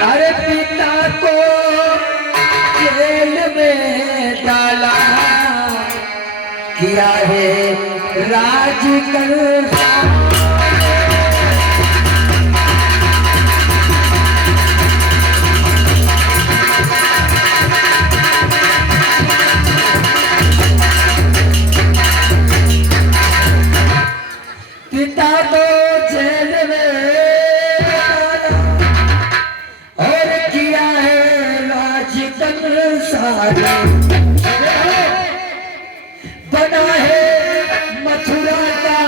अरे पिता को जेल में डाला, किया है राज कर। पिता को जेल में डाला और किया है राज कर सारा। बना है मथुरा का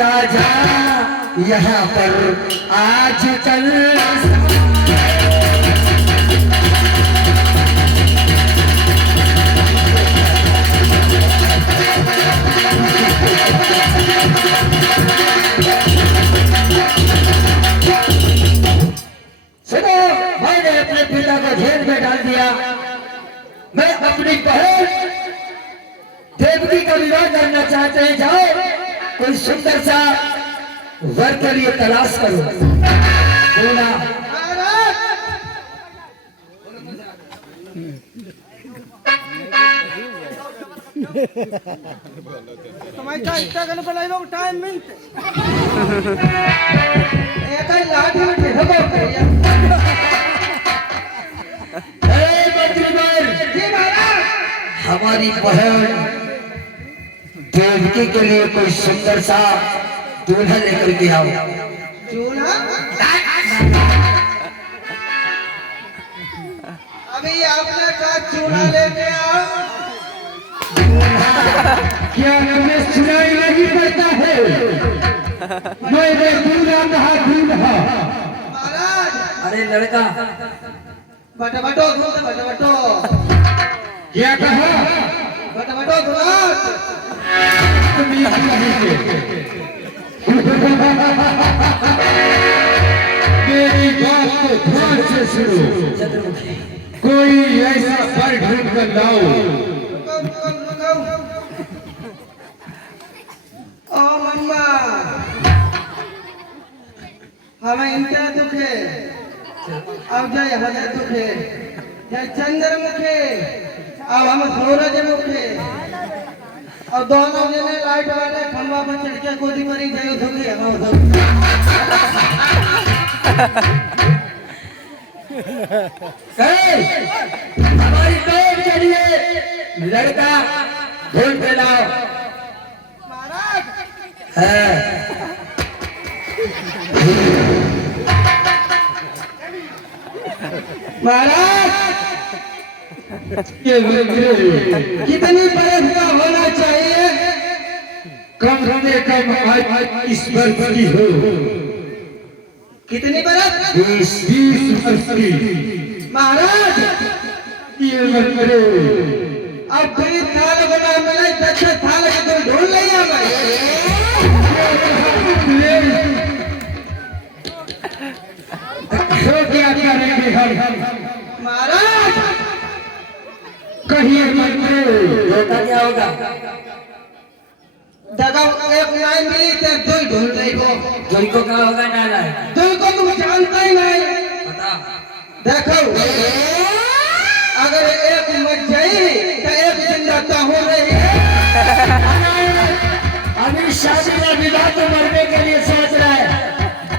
राजा यहाँ पर आज कल। सुनो, मैंने अपने पिता को जेल में डाल दिया। मैं अपनी बहन देवकी का विवाह करना चाहते हैं। जाओ कोई सुंदर सा वर के लिए तलाश करो। बोला टाइम मिलते हमारी बहन देवकी के लिए कोई सुंदर सा दूल्हा लेकर के आओ। अभी आपने कहा चूल्हा लेके आओ। क्या हमें सुनाई नहीं पड़ता है? मैं दूल्हा कहा दूल्हा। महाराज अरे लड़का बटो बटो बटो बटो क्या कहा? बटो बटो धुलात मेरी बात को ध्यान से सुनो। कोई ऐसा पर ढूंढ कर लाओ। ओ मम्मा हमें इनका दुख है। अब जय हमारे दुख है, जय चंद्रमुख है, अब हम सूरज मुख है। और दोनों जने लाइट वाले खंबा पर चढ़ के गोदी मरी जाए दुखी है। हमारी पेट के लिए लड़का ढूंढ के लाओ। महाराज महाराज कितनी बरस का होना चाहिए? कम से कम इस वर्ष की हो। कितनी बरस? 20 वर्ष की। महाराज ये मत करो। अब फिर थाल बना मिले 10 थाल के तुम ढूंढ लिया तो क्या करेंगे हम? महाराज कहिए मत करो। क्या होगा? जगह एक नहीं मिली तो दो ही ढूंढ रही हो। जोई को क्या होगा? नाला दो को तुम जानता ही नहीं। बता। देखो अगर एक मर जाए तो एक जिंदा तो हो रही है। अभी शादी में विवाह तो मरने के लिए सोच रहा है।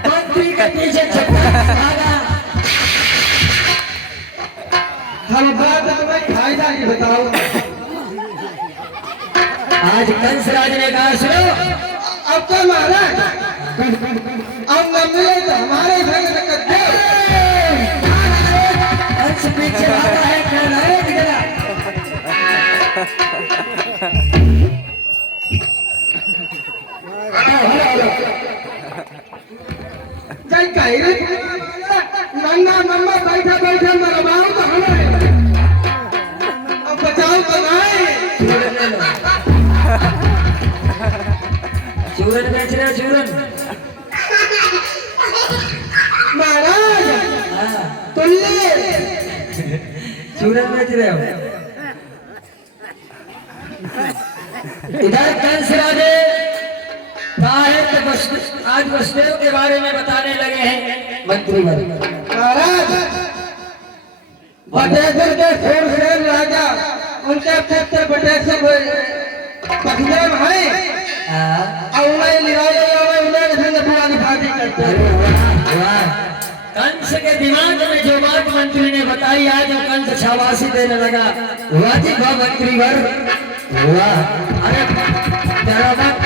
मंत्री के पीछे भागा। हम बात तुम्हें खाई जाएगी बताओ। आज कंसराज ने कहा सुनो। अब तो महाराज अब न मिले तो हमारे घर में कर दो। कंस पीछे भागा है। कहलाए दिखला। जय कही रे नन्ना मम्मा बैठा बैठा मरवाओ तो हमें अब बचाओ तो नहीं। चूरन बेच रहे हो? चूरन महाराज तुल्ले चूरन बेच रहे हो? इधर कंस राजे आज वसुदेव के बारे में बताने लगे हैं। मंत्री महाराज बटेश्वर के सूरसेन राजा उनके पुत्र बटेश्वर पखनम है और उन्हें लिवाले उन्हें संग पुरानी शादी करते हैं। कंस के दिमाग में जो बात मंत्री ने बताई आज वो कंस शाबाशी देने लगा। वाजिब हो मंत्री वर वाह। अरे तेरा बात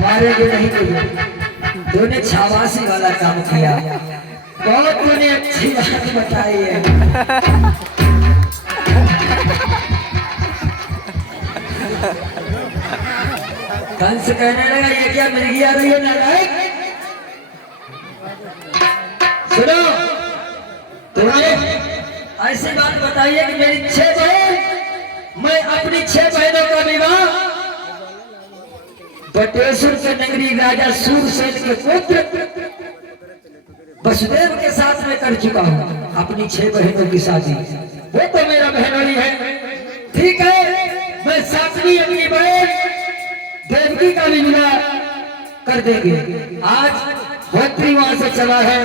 मारेंगे नहीं तुझे, तूने शाबाशी वाला काम किया, बहुत तूने अच्छी बात बताई है। कंस कहने लगा ये क्या मिर्गी आ रही है नालायक। सुनो, तुमने ऐसी बात बताई है कि मेरी 6 बहन, मैं अपनी 6 बहनों का विवाह बटेश्वर के नगरी राजा सूरसेन के पुत्र वसुदेव के साथ में कर चुका हूँ। अपनी 6 बहनों की शादी, वो तो मेरा बहनोई है, ठीक है। मैं 7वीं अपनी बहन देवकी का भी विवाह कर देंगे। आज मंत्री वहां से चला है।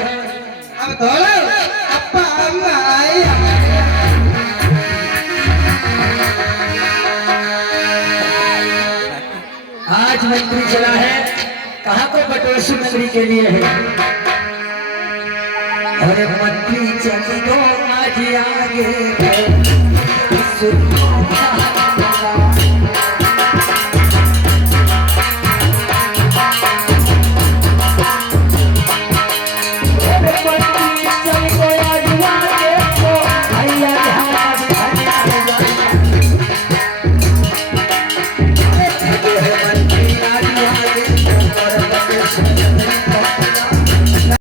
अब थोड़ा अप्पा अम्मा आई आज मंत्री चला है, कहाँ को बटेश्वर नगरी के लिए है। अरे मंत्री चली दो आज आगे